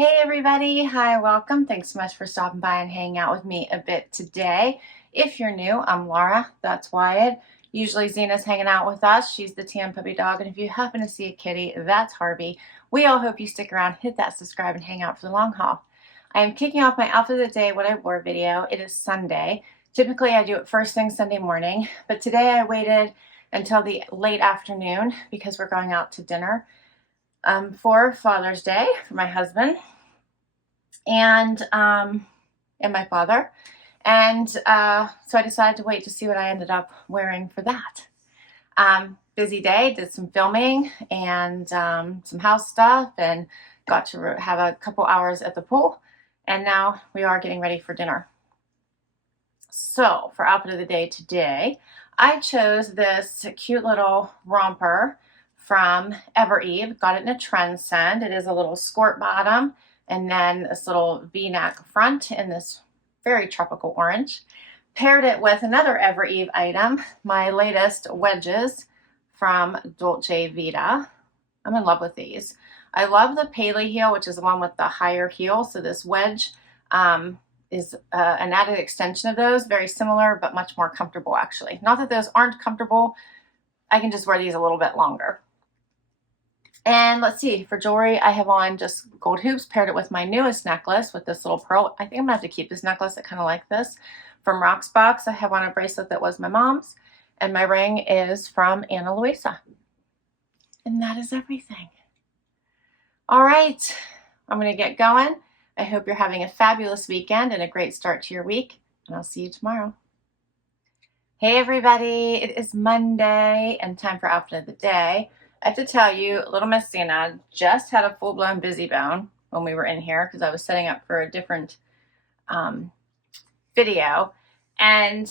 Hey everybody, hi, welcome. Thanks so much for stopping by and hanging out with me a bit today. If you're new, I'm Laura, that's Wyatt. Usually Zena's hanging out with us. She's the tan puppy dog, and if you happen to see a kitty, that's Harvey. We all hope you stick around, hit that subscribe, and hang out for the long haul. I am kicking off my outfit of the day, what I wore video. It is Sunday. Typically I do it first thing Sunday morning, but today I waited until the late afternoon because we're going out to dinner for Father's Day for my husband and my father. And so I decided to wait to see what I ended up wearing for that. Busy day, did some filming and some house stuff, and got to have a couple hours at the pool. And now we are getting ready for dinner. So for outfit of the day today, I chose this cute little romper from Evereve. Got it in a Trendsend. It is a little skirt bottom and then this little V-neck front in this very tropical orange. Paired it with another Evereve item, my latest wedges from Dolce Vita. I'm in love with these. I love the Paley heel, which is the one with the higher heel. So this wedge is an added extension of those. Very similar, but much more comfortable actually. Not that those aren't comfortable. I can just wear these a little bit longer. And let's see, for jewelry, I have on just gold hoops, paired it with my newest necklace with this little pearl. I think I'm gonna have to keep this necklace. I kind of like this. From Rocksbox, I have on a bracelet that was my mom's, and my ring is from Luisa. And that is everything. All right, I'm gonna get going. I hope you're having a fabulous weekend and a great start to your week, and I'll see you tomorrow. Hey everybody, it is Monday and time for outfit of the day. I have to tell you, little Miss Zena just had a full-blown busy bone when we were in here because I was setting up for a different video. And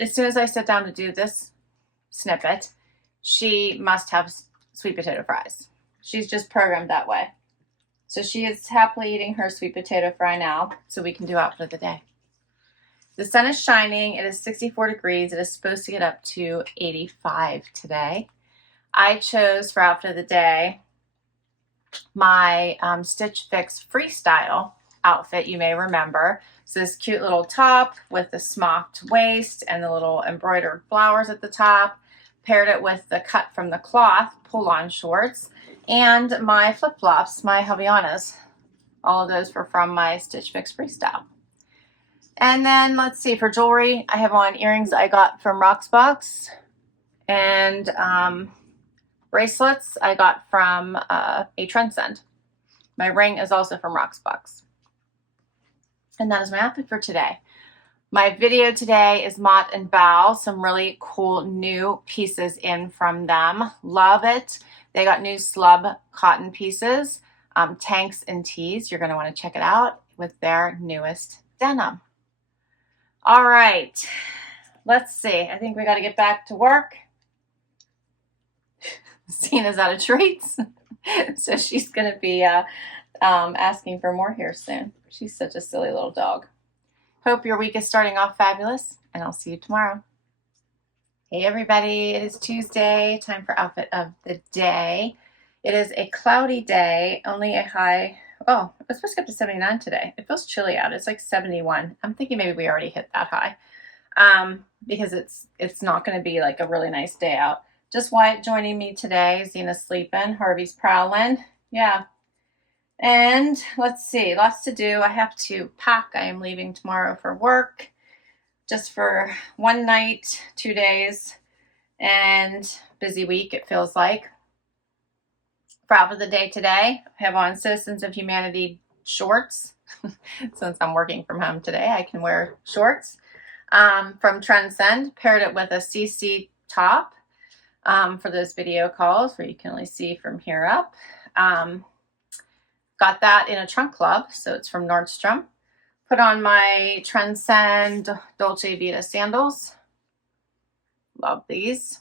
as soon as I sit down to do this snippet, she must have sweet potato fries. She's just programmed that way. So she is happily eating her sweet potato fry now so we can do outfit of the day. The sun is shining. It is 64 degrees. It is supposed to get up to 85 today. I chose for outfit of the day my Stitch Fix Freestyle outfit, you may remember. So this cute little top with the smocked waist and the little embroidered flowers at the top. Paired it with the cut from the cloth pull-on shorts and my flip-flops, my Haviannas. All of those were from my Stitch Fix Freestyle. And then let's see, for jewelry, I have on earrings I got from Rocksbox and bracelets I got from a Trendsend. My ring is also from Rocksbox. And that is my outfit for today. My video today is Mott and Box, some really cool new pieces in from them. Love it. They got new slub cotton pieces, tanks and tees. You're going to want to check it out with their newest denim. All right, let's see. I think we got to get back to work. Zena's out of treats, so she's going to be asking for more here soon. She's such a silly little dog. Hope your week is starting off fabulous, and I'll see you tomorrow. Hey everybody, it is Tuesday, time for outfit of the day. It is a cloudy day, only a high, oh, it's supposed to get up to 79 today. It feels chilly out. It's like 71. I'm thinking maybe we already hit that high because it's not going to be like a really nice day out. Just Wyatt joining me today. Zena's sleeping. Harvey's prowling. Yeah. And let's see. Lots to do. I have to pack. I am leaving tomorrow for work. Just for one night, 2 days. And busy week, it feels like. For outfit of the day today, I have on Citizens of Humanity shorts. Since I'm working from home today, I can wear shorts. From Trendsend. Paired it with a Cece top. For those video calls where you can only see from here up. Got that in a trunk club, so it's from Nordstrom. Put on my Trendsend Dolce Vita sandals. Love these.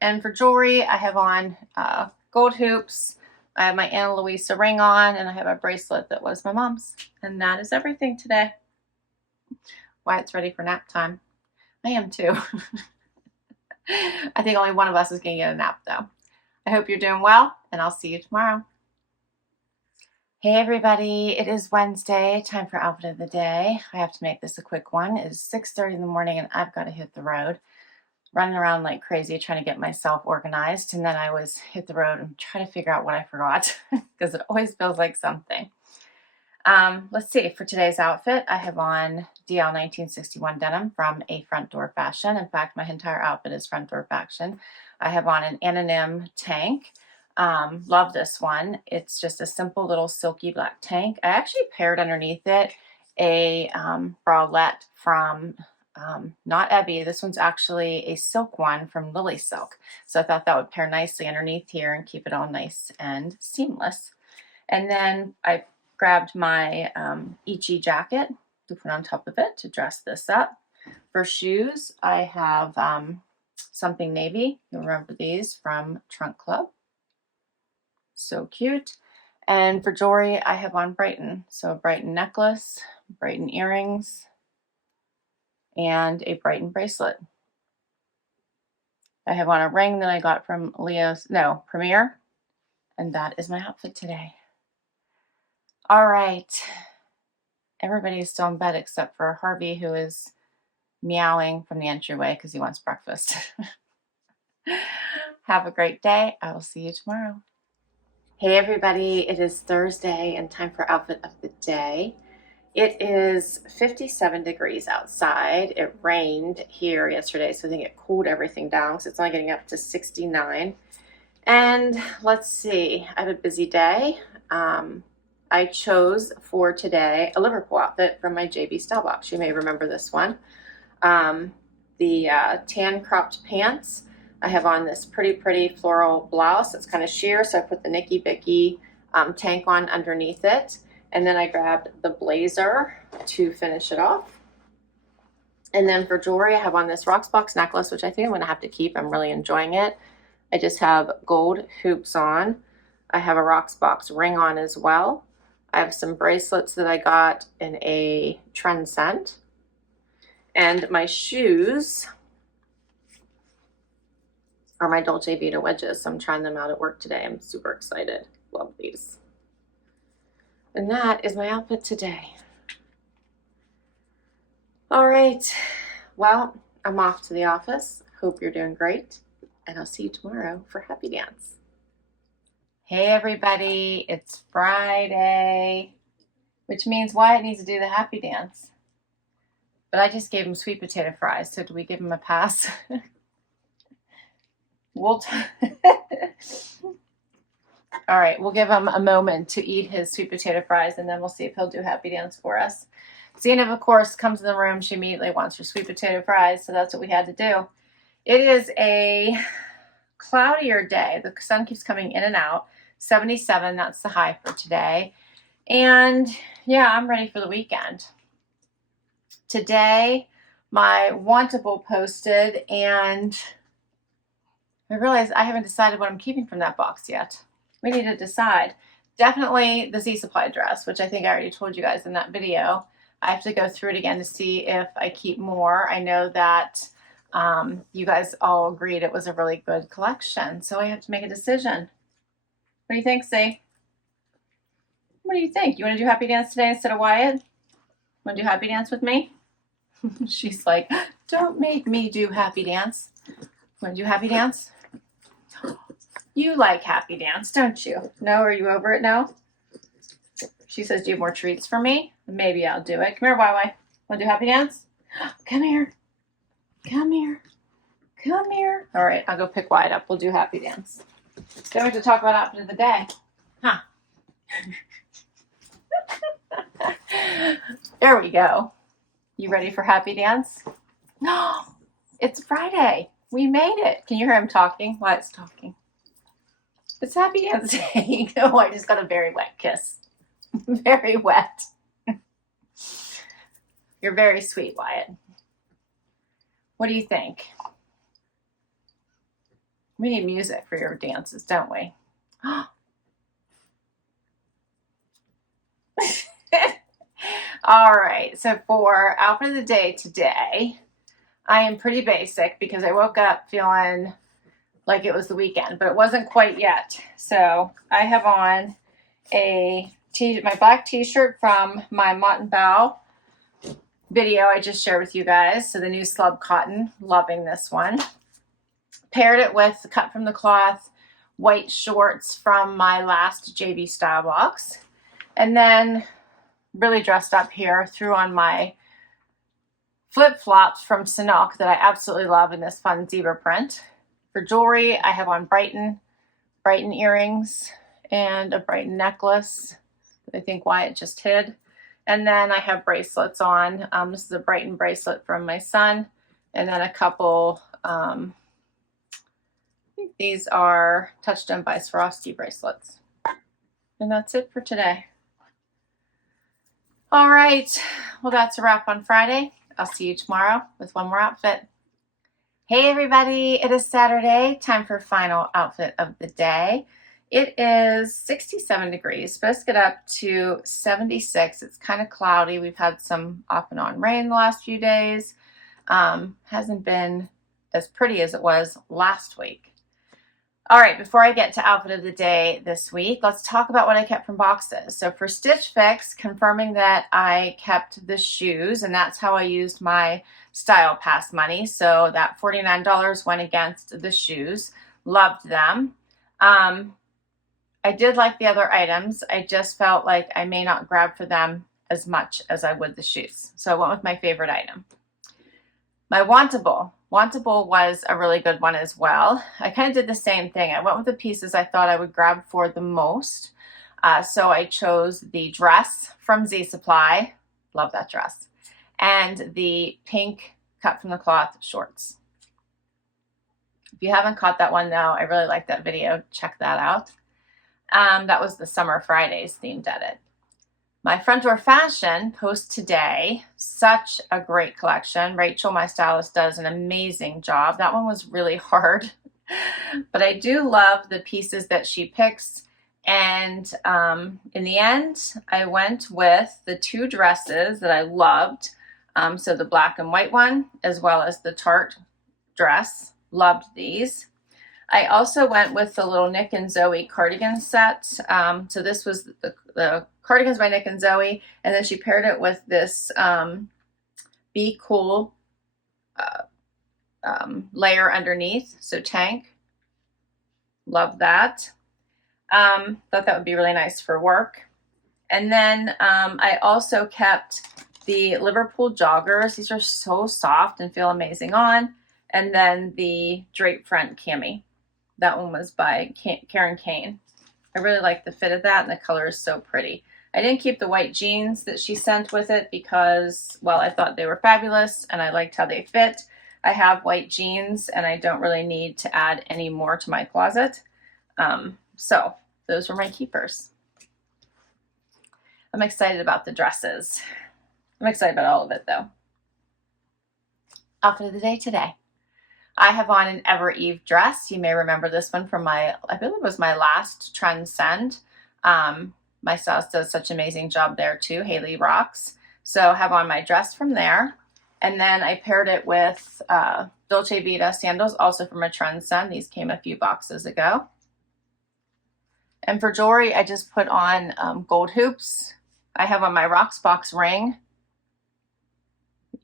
And for jewelry, I have on gold hoops. I have my Luisa ring on, and I have a bracelet that was my mom's. And that is everything today. Wyatt's ready for nap time. I am too. I think only one of us is going to get a nap though. I hope you're doing well, and I'll see you tomorrow. Hey everybody, it is Wednesday, time for outfit of the day. I have to make this a quick one. It is 6:30 in the morning and I've got to hit the road. Running around like crazy trying to get myself organized, and then I was hit the road and trying to figure out what I forgot because it always feels like something. Let's see, for today's outfit, I have on DL 1961 denim from a Front Door Fashion. In fact, my entire outfit is Front Door Fashion. I have on an Anonym tank. Love this one. It's just a simple little silky black tank. I actually paired underneath it a bralette from not Ebby. This one's actually a silk one from Lily Silk. So I thought that would pair nicely underneath here and keep it all nice and seamless. And then I grabbed my Ichi jacket to put on top of it to dress this up. For shoes, I have something navy. You'll remember these from Trunk Club. So cute. And for jewelry, I have on Brighton. So a Brighton necklace, Brighton earrings, and a Brighton bracelet. I have on a ring that I got from Premier. And that is my outfit today. All right. Everybody's still in bed except for Harvey, who is meowing from the entryway because he wants breakfast. Have a great day. I will see you tomorrow. Hey everybody, it is Thursday and time for outfit of the day. It is 57 degrees outside. It rained here yesterday, so I think it cooled everything down because it's only getting up to 69. And let's see, I have a busy day. I chose for today a Liverpool outfit from my JB Stylebox. You may remember this one. The tan cropped pants. I have on this pretty floral blouse. It's kind of sheer, so I put the Nikibiki tank on underneath it. And then I grabbed the blazer to finish it off. And then for jewelry, I have on this Rocksbox necklace, which I think I'm going to have to keep. I'm really enjoying it. I just have gold hoops on. I have a Rocksbox ring on as well. I have some bracelets that I got in a Trendsend. And my shoes are my Dolce Vita wedges. So I'm trying them out at work today. I'm super excited. Love these. And that is my outfit today. All right. Well, I'm off to the office. Hope you're doing great. And I'll see you tomorrow for Happy Dance. Hey everybody, it's Friday, which means Wyatt needs to do the Happy Dance. But I just gave him sweet potato fries, so do we give him a pass? All right, we'll give him a moment to eat his sweet potato fries, and then we'll see if he'll do Happy Dance for us. Zainab, of course, comes in the room. She immediately wants her sweet potato fries, so that's what we had to do. It is a cloudier day. The sun keeps coming in and out. 77, that's the high for today. And yeah, I'm ready for the weekend. Today, my Wantable posted, and I realized I haven't decided what I'm keeping from that box yet. We need to decide. Definitely the Z Supply dress, which I think I already told you guys in that video. I have to go through it again to see if I keep more. I know that you guys all agreed it was a really good collection, so I have to make a decision. What do you think, C? What do you think? You want to do Happy Dance today instead of Wyatt? Want to do Happy Dance with me? She's like, don't make me do Happy Dance. Want to do Happy Dance? You like Happy Dance, don't you? No, are you over it now? She says, do you have more treats for me? Maybe I'll do it. Come here, YY. Want to do Happy Dance? Come here. Come here. Come here. All right, I'll go pick Wyatt up. We'll do Happy Dance. Then we have to talk about outfit of the day. Huh. There we go. You ready for Happy Dance? No, it's Friday. We made it. Can you hear him talking? Wyatt's talking. It's Happy Dance Day. Oh, I just got a very wet kiss. Very wet. You're very sweet, Wyatt. What do you think? We need music for your dances, don't we? All right, so for outfit of the day today, I am pretty basic because I woke up feeling like it was the weekend, but it wasn't quite yet. So I have on a my black t-shirt from my Mott Box video I just shared with you guys. So the new slub cotton, loving this one. Paired it with the cut from the cloth white shorts from my last JV Stylebox. And then really dressed up here, threw on my flip-flops from Sanuk that I absolutely love in this fun zebra print. For jewelry, I have on Brighton earrings and a Brighton necklace that I think Wyatt just hid. And then I have bracelets on. This is a Brighton bracelet from my son. And then a couple, I think these are Touchstone by Swarovski bracelets. And that's it for today. All right, well, that's a wrap on Friday. I'll see you tomorrow with one more outfit. Hey everybody, it is Saturday, time for final outfit of the day. It is 67 degrees, supposed to get up to 76. It's kind of cloudy. We've had some off and on rain the last few days. Hasn't been as pretty as it was last week. All right, before I get to outfit of the day this week, let's talk about what I kept from boxes. So for Stitch Fix, confirming that I kept the shoes, and that's how I used my Style Pass money. So that $49 went against the shoes. Loved them. I did like the other items. I just felt like I may not grab for them as much as I would the shoes. So I went with my favorite item. My Wantable. Wantable was a really good one as well. I kind of did the same thing. I went with the pieces I thought I would grab for the most. So I chose the dress from Z Supply. Love that dress. And the pink cut from the cloth shorts. If you haven't caught that one though, I really like that video. Check that out. That was the Summer Fridays themed edit. My front door fashion post today, such a great collection. Rachel, my stylist, does an amazing job. That one was really hard, but I do love the pieces that she picks. And in the end, I went with the two dresses that I loved. So the black and white one, as well as the tart dress. Loved these. I also went with the little Nick and Zoe cardigan set. So this was the cardigans by Nick and Zoe, and then she paired it with this Be Cool layer underneath, so tank. Love that. Thought that would be really nice for work. And then I also kept the Liverpool joggers. These are so soft and feel amazing on. And then the drape front cami. That one was by Karen Kane. I really like the fit of that, and the color is so pretty. I didn't keep the white jeans that she sent with it because, well, I thought they were fabulous and I liked how they fit. I have white jeans and I don't really need to add any more to my closet. So those were my keepers. I'm excited about the dresses. I'm excited about all of it though. Outfit of the day today. I have on an Evereve dress. You may remember this one from I believe it was my last Trendsend. My stylist does such an amazing job there too. Haley rocks. So I have on my dress from there. And then I paired it with Dolce Vita sandals, also from a Trendsend. These came a few boxes ago. And for jewelry, I just put on gold hoops. I have on my Rocksbox ring,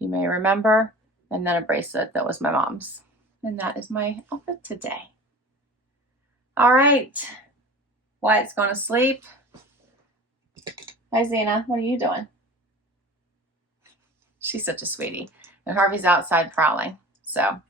you may remember, and then a bracelet that was my mom's. And that is my outfit today. All right, Wyatt's going to sleep. Hi, Zena, what are you doing? She's such a sweetie. And Harvey's outside prowling. So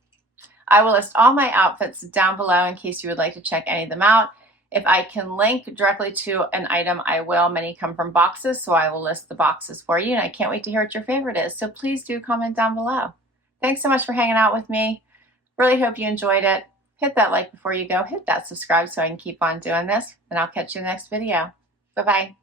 I will list all my outfits down below in case you would like to check any of them out. If I can link directly to an item, I will. Many come from boxes, so I will list the boxes for you. And I can't wait to hear what your favorite is. So please do comment down below. Thanks so much for hanging out with me. Really hope you enjoyed it. Hit that like before you go. Hit that subscribe so I can keep on doing this. And I'll catch you in the next video. Bye-bye.